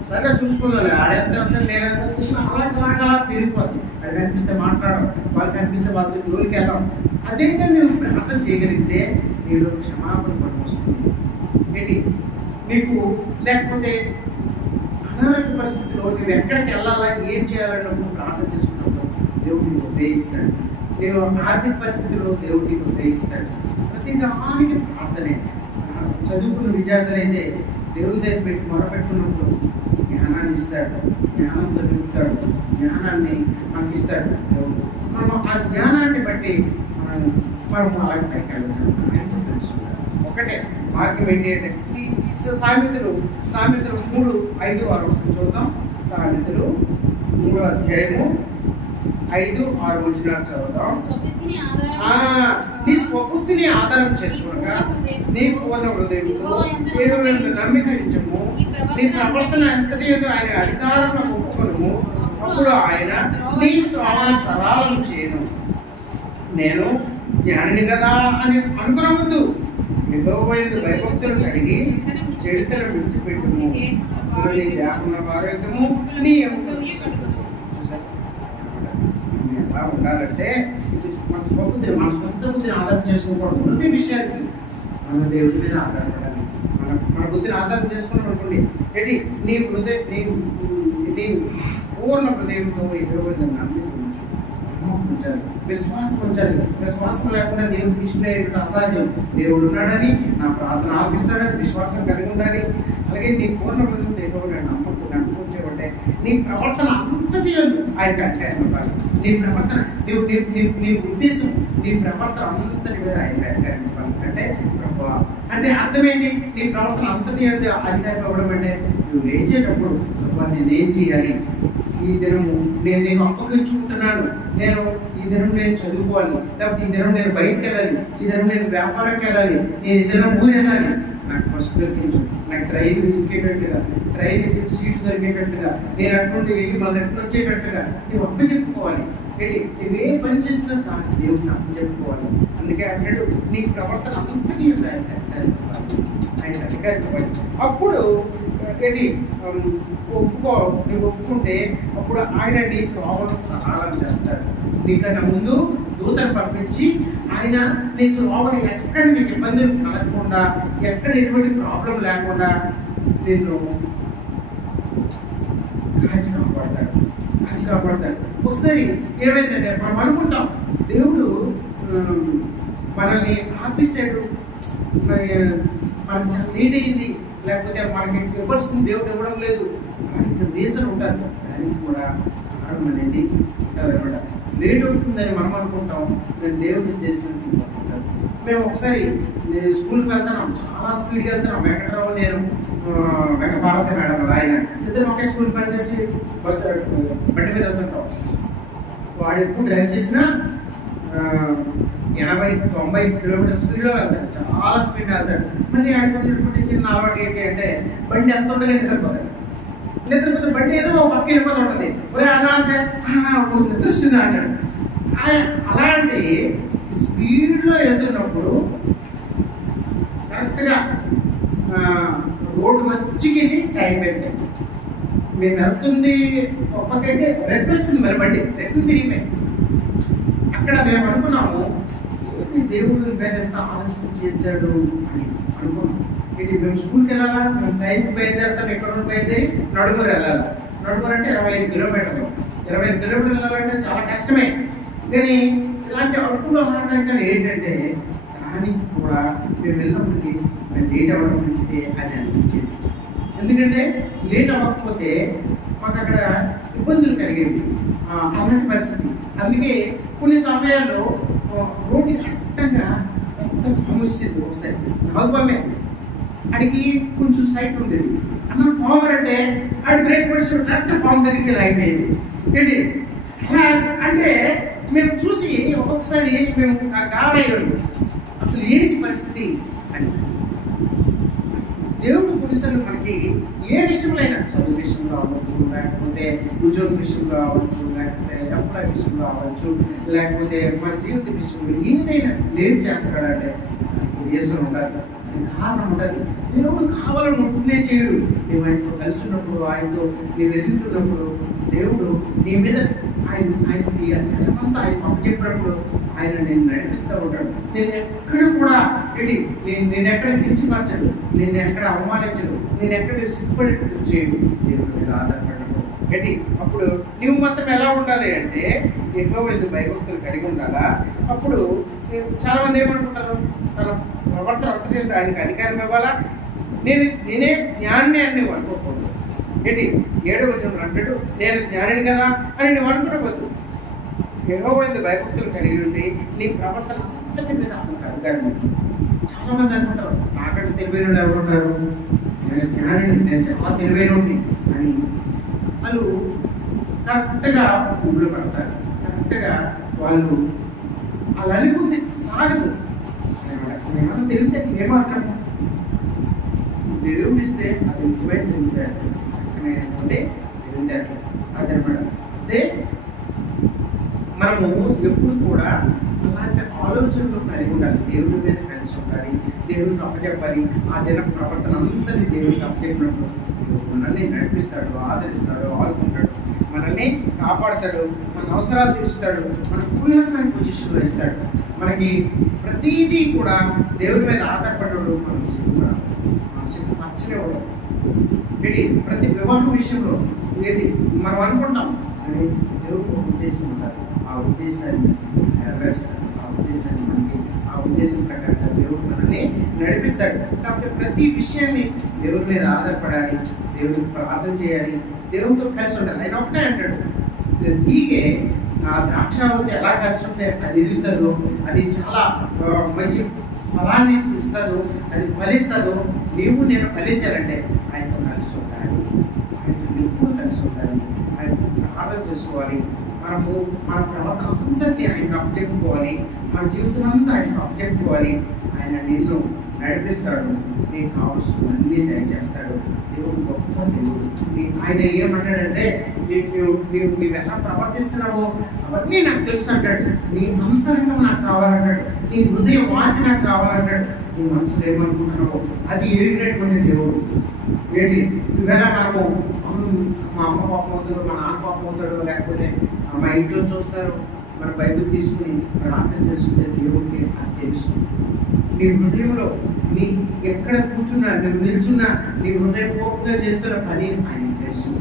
సరిగా చూసుకుందాం, ఆడెంత నేనెంత చూసినా అలాగలా పెరిగిపోద్ది. అది కనిపిస్తే మాట్లాడడం, వాళ్ళు కనిపిస్తే వాళ్ళతో జోలికి వెళ్ళడం. అదే కానీ నువ్వు ప్రార్థన చేయగలిగితే నీలో క్షమాపణ పనికి వస్తుంది. నీకు లేకపోతే అనారోగ్య పరిస్థితిలో నువ్వు ఎక్కడికి వెళ్ళాలా, ఏం చేయాలన్నప్పుడు ప్రార్థన చేసుకున్నప్పుడు దేవుడు నీకు ఉపయోగిస్తాడు. నేను ఆర్థిక పరిస్థితుల్లో దేవుడు నీకు ఉపయోగిస్తాడు. ప్రతి దానికి ప్రార్థనే. చదువుకున్న విద్యార్థులు అయితే దేవుని దగ్గర పెట్టి మొరపెట్టుకున్నప్పుడు జ్ఞానాన్ని ఇస్తాడు, జ్ఞానంతో నింపుతాడు, జ్ఞానాన్ని మనకి ఇస్తాడు దేవుడు. మనం ఆ జ్ఞానాన్ని బట్టి మనం అలాగే పైకి వెళ్ళాలి తెలుసుకుంటాం. ఒకటే వాక్యం ఏంటి అంటే ఈ సామెతలు 3:5-6 చూద్దాం. సామెతలు 3వ అధ్యాయము 5-6 వచనాలు చదువుదాం. నీ స్వబుద్ధిని ఆధారం చేసుకునగా నీ పూర్ణ హృదయంతో దేవుని నమ్మిక ఉంచము, నీ ప్రవర్తన ఎంతటి ఆయన అధికారంలో ఒప్పుకొనుము, అప్పుడు ఆయన నీ త్రోవను సరళం చేయను. నేను జ్ఞానిని కదా అని అనుకునవద్దు, నిదోబోయేది భయభక్తులు కడిగి చెడుతలను విడిచిపెట్టుము, ఇప్పుడు నీ దేహమునకు ఆరోగ్యము నీ ఎముకలకు చూసారు. ఎలా ఉండాలంటే మన స్వబుద్ధిని, మన సొంత బుద్ధిని ఆధారం చేసుకోకూడదు. ప్రతి విషయానికి మన దేవుడి మీద ఆధారపడాలి. మన బుద్ధిని ఆధారం చేసుకున్నాం అనుకోండి, నీ పూర్ణ హృదయంతో ఎదురుబడిన నమ్మిక ఉంచు, ఉంచాలి, విశ్వాసం ఉంచాలి. విశ్వాసం లేకుండా దేవుడికి ఇష్టం అసాధ్యం. దేవుడు ఉన్నాడని, నా ప్రార్థన ఆలకిస్తాడని విశ్వాసం కలిగి ఉండాలి. అలాగే నీ పూర్ణ హృదయంతో ఎదురుబడిన నమ్మకం ఉంచేవంటే నీ ప్రవర్తన అంతటి ఆయన అధికారం ఉండాలి. నీ ప్రవర్తన, నీ ఉద్దేశం, నీ ప్రవర్తన అంతటి మీద ఆయన అధికారం ఇవ్వాలి. అంటే ప్రభా అంటే అర్థం ఏంటి? నీ ప్రవర్తన అంతటి అధికారం ఇవ్వడం అంటే నువ్వు లేచేటప్పుడు ప్రభా నేనేం చేయాలి, ఈ దినము నేను నీకు అప్పగించుకుంటున్నాను, నేను ఈ దినం నేను చదువుకోవాలి, లేకపోతే ఈ దినం నేను బయటకు వెళ్ళాలి, ఈ దినం నేను వ్యాపారంకి వెళ్ళాలి, నేను ఈ దినం ఊరు వెళ్ళాలి, నాకు బస్సు దొరికించు, నాకు ట్రైన్ ఎక్కేటట్లుగా, ట్రైన్ సీట్స్ దొరికేటట్లుగా, నేను అటువంటి వెళ్ళి మళ్ళీ ఎట్లా వచ్చేటట్లుగా నువ్వు అప్ప చెప్పుకోవాలి. ఏంటి నువ్వు ఏ పని చేసినా దానికి దేవుడిని అప్ప చెప్పుకోవాలి. అందుకే అంటాడు నీ ప్రవర్తన అంతటి ఆయన అధికారివ్వాలి. అప్పుడు ఏంటి ఒప్పుకో, నువ్వు ఒప్పుకుంటే అప్పుడు ఆయన నీ త్రోవను సరళం చేస్తాడు. నీకన్నా ముందు దూతను పంపించి ఆయన నీ త్రోవను ఎక్కడ నీకు ఇబ్బందులు కలగకుండా, ఎక్కడ ఎటువంటి ప్రాబ్లం లేకుండా నిన్ను కాచి కాపాడతాడు. ఒకసారి ఏమైందంటే మనం అనుకుంటాం దేవుడు మనల్ని ఆపేసాడు, మనకి చాలా లేట్ అయింది, లేకపోతే మనకి ఇవ్వాల్సింది దేవుడు ఇవ్వడం లేదు, దానికి రీజన్ ఉంటుంది. దానికి కూడా కారణం అనేది ఉంటుంది అనమాట. లేట్ అవుతుందని మనం అనుకుంటాం, నేను దేవుడి ఉద్దేశం. మేము ఒకసారి స్కూల్కి వెళ్తున్నాం, చాలా స్పీడ్గా వెళ్తున్నాం. వెంకటరావు నేను భారతి మేడం ఆయన ఇద్దరు ఒకే స్కూల్ పనిచేసి బస్సు బండి మీద వెళ్తుంటాం. వాడు ఎప్పుడు డ్రైవ్ చేసినా 80-90 కిలోమీటర్ స్పీడ్లో వెళ్తాడు, చాలా స్పీడ్గా వెళ్తాడు. మళ్ళీ ఆడుకున్నటువంటి చిన్న అలవాటు ఏంటి అంటే బండి ఎంత ఉండగా నిద్రపోతే బండి ఏదో ఒక పక్క వెళ్ళిపోతూ ఉంటుంది. ఒరే అన్నా అంటే నిద్రస్తున్నా అంటాడు. అలాంటి స్పీడ్లో వెళ్తున్నప్పుడు కరెక్ట్గా రోడ్డు మంచికి టైం పెట్టాడు. మేము వెళ్తుంది ఒక్కకైతే రెడ్ వచ్చింది, మరి బండి రెడ్ తిరిగిపోయి అక్కడ మేము అనుకున్నాము దేవుడు ఎంత ఆలస్యం చేశాడు అని అనుకున్నాం. ఏంటి మేము స్కూల్కి వెళ్ళాలా, మేము టైంకి బయలుదేరుతాం, ఎక్కడ నుండి బయలుదేరి నడుగురు వెళ్ళాలి. నడుగురు అంటే 25 కిలోమీటర్లు. 25 కిలోమీటర్లు వెళ్ళాలంటే చాలా కష్టమే. కానీ ఇలాంటి అడుగులో ఆడడానికి ఏంటంటే దానికి కూడా మేము వెళ్ళినప్పటికీ మేము లేట్ అవ్వడం మంచిదే అని అనిపించేది. ఎందుకంటే లేట్ అవ్వకపోతే మాకు అక్కడ ఇబ్బందులు కలిగేవి, అలాంటి పరిస్థితి. అందుకే కొన్ని సమయాల్లో రోడ్డుకి అడ్డంగా పెద్ద పాము వచ్చింది. ఒకసారి నాగుపామే, ఆడికి కొంచెం సైట్ ఉండేది. అన్న పాము అంటే ఆడి బ్రేక్ పడిచి కరెక్ట్ పాము దగ్గరికి అయిపోయేది. ఏంటి అలా అంటే మేము చూసి ఒక్కొక్కసారి మేము గాడయ్యాడు, అసలు ఏంటి పరిస్థితి అని. దేవుడు కొన్నిసార్లు మనకి ఏ విషయంలో అయినా, చదువు విషయంలో అవ్వచ్చు, లేకపోతే ఉద్యోగ విషయంలో అవ్వచ్చు, లేకపోతే ఎంప్లాయ్ విషయంలో అవ్వచ్చు, లేకపోతే మన జీవిత విషయంలో ఏదైనా లేట్ చేస్తాడంటే రీజన్ ఉండాలి, కారణం ఉంటుంది. దేవుడు కావాలని ఉంటూనే చేయడు. నువ్వు ఆయనతో కలిసి ఉన్నప్పుడు, ఆయనతో నువ్వు ఎదుగుతున్నప్పుడు దేవుడు నీ మీద ఆయన నీ అధికారమంతా ఆయన అప్పచెప్పినప్పుడు ఆయన నేను నడిపిస్తూ ఉంటాడు. నేను ఎక్కడ కూడా నేను ఎక్కడ కించపరచడు, నేను ఎక్కడ అవమానించడు, నేను ఎక్కడ సిగ్గుపడేటట్టు చేయడు. దేవుడి మీద ఆధారపడడు. ఏంటి అప్పుడు నువ్వు మొత్తం ఎలా ఉండాలి అంటే ఎక్కువ మంది భయభక్తులు కలిగి ఉండాలా. అప్పుడు చాలా మంది ఏమనుకుంటారు, తన ప్రవర్తన అంతటి ఆయనకి అధికారం ఇవ్వాలా, నేనే జ్ఞాని అని నువ్వు అనుకోకూడదు. ఏంటి 7వ వచనంలో అంటాడు నేను జ్ఞానిని కదా అని నువ్వు అనుకోవద్దు. యెహోవా యందు భయభక్తులు కలిగి ఉండి నీ ప్రవర్తన అంతటి మీద అతనికి అధికారం ఉంది. చాలా మంది అనుకుంటారు నాకంటే తెలివైన ఎవరు ఉంటారు, నేను జ్ఞానిని, నేను చాలా తెలివైన అని వాళ్ళు కరెక్ట్గా ఊళ్ళో పడతారు. కరెక్ట్గా వాళ్ళు అలా అనుకుంది సాగదు. ఏమన్నా తెలివితే ఏమాత్రం దేవుడు ఇస్తే అది నిజమైన తెలివితేట, చక్కనైనటువంటి తెలివితేట అదనమాట. అదే మనము ఎప్పుడు కూడా అలాంటి ఆలోచనలు కలిగి ఉండాలి. దేవుడి మీద కలిసి ఉండాలి, దేవుడికి అప్పచెప్పాలి. ఆ దిన ప్రవర్తన అంతని దేవుడికి అప్పచెప్పినప్పుడు మనల్ని నడిపిస్తాడు, ఆదరిస్తాడు, ఆదుకుంటాడు, మనల్ని కాపాడుతాడు, మన అవసరాలు తీరుస్తాడు, మనకు ఉన్నతమైన పొజిషన్లో ఇస్తాడు. మనకి ప్రతిదీ కూడా దేవుడి మీద ఆధారపడ్డాడు. మనం సిగ్గు మర్చిపోవడం ఏంటి, ప్రతి వివాహం విషయంలో ఏంటి మనం అనుకుంటాం కానీ దేవుడికి ఒక ఉద్దేశం ఉండాలి. ఆ ఉద్దేశాన్ని నెరవేరుస్తాడు. ఆ ఉద్దేశం ప్రకారంగా దేవుడు మనల్ని నడిపిస్తాడు. కాబట్టి ప్రతి విషయాన్ని దేవుడి మీద ఆధారపడాలి, దేవుడికి ప్రార్థన చేయాలి, దేవుడితో కలిసి ఉండాలి. ఆయన ఒకటే అంటాడు, తీగే ద్రాక్షావతి ఎలా కలిసి ఉంటే అది ఎదుగుతుందో, అది చాలా మంచి ఫలాన్ని ఇస్తుందో, అది ఫలిస్తుందో, నీవు నేను ఫలించాలంటే ఆయనతో కలిసి ఉండాలి. ఆయనతో ఎప్పుడు కలిసి ఉండాలి, ఆయన ప్రార్థన చేసుకోవాలి. మనము మన ప్రవర్తన అంతటినీ ఆయనకు అప్పచెప్పుకోవాలి. మన జీవితం అంతా ఆయనకు అప్పచెప్పుకోవాలి. ఆయన నిన్ను నడిపిస్తాడు, నీకు కావాల్సినవన్నీ దయచేస్తాడు. దేవుడు గొప్ప దేవుడు. ఆయన ఏమంటాడంటే, నీవు ఎలా ప్రవర్తిస్తున్నావో అవన్నీ నాకు తెలుసు అంటాడు. నీ అంతరంగం నాకు కావాలంటాడు, నీ హృదయ వాంఛ నాకు కావాలంటాడు. నీ మనసులో ఏమనుకుంటున్నావో అది ఎరిగినటువంటి దేవుడు. ఏంటి ఈవేళ మనము మా అమ్మ పాపం అవుతాడు, మా నాన్న పాపం అవుతాడు, లేకపోతే మా ఇంట్లో చూస్తారు, మన బైబిల్ తీసుకుని ప్రార్థన చేస్తుంటే దేవుడికి అది తెలుసు. నీ హృదయంలో నీ ఎక్కడ కూర్చున్నా, నువ్వు నిల్చున్నా, నీ హృదయపూర్వకంగా చేస్తున్న పని ఆయనకు తెలుసు.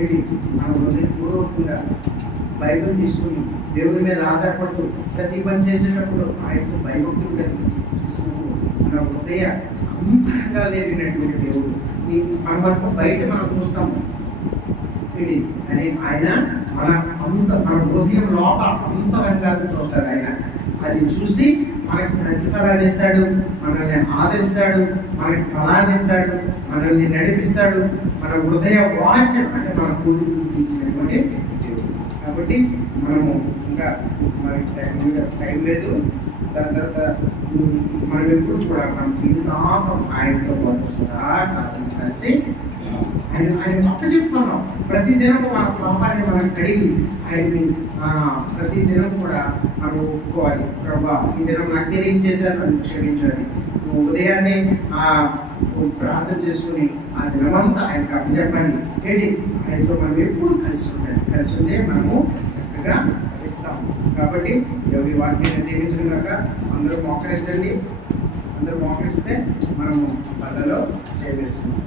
ఏంటి మన హృదయపూర్వకంగా బైబిల్ తీసుకుని దేవుని మీద ఆధారపడుతూ ప్రతి పని చేసేటప్పుడు ఆయనతో భయభక్తులు కలిగి చేసినప్పుడు మన హృదయ అంతరంగా లేనటువంటి దేవుడు. మన వరకు బయట మనం చూస్తాము ఏంటి అని ఆయన మన హృదయం లోపల అంతరంగాలను చూస్తాడు. ఆయన అది చూసి మనకి ప్రతిఫలాన్ని ఇస్తాడు, మనల్ని ఆదరిస్తాడు, మనకి ఫలాన్ని ఇస్తాడు, మనల్ని నడిపిస్తాడు. మన హృదయ వాంఛ అంటే మన కోరికలు తీర్చినటువంటి దేవుడు. కాబట్టి మనము ఇంకా మనకి టైం లేదు. దాని తర్వాత మనం ఎప్పుడు కూడా మన జీవితాంతం ఆయనతో పాటు సదాకాలం కలిసి ఆయన అప్పచెప్పుకున్నాం. ప్రతి దినము మన పాపాన్ని మనం కడిగి ఆయన్ని ప్రతి దినం కూడా మనం ఒప్పుకోవాలి. ప్రభా, ఈ దినం నాకు తెలియజేశాను, నన్ను క్షమించాలి. ఉదయాన్నే ప్రార్థన చేసుకుని ఆ దినమంతా ఆయనకు అప్పచెప్పండి. ఏంటి ఆయనతో మనం ఎప్పుడు కలిసి ఉండాలి. కలిసి ఉంటే మనము చక్కగా ఇస్తాం. కాబట్టి ఎవరి వాక్యాన్ని దీవించడం కాక అందరూ మోకరించండి. అందరూ మోకరిస్తే మనము బల్లలో చేయవేస్తున్నాం.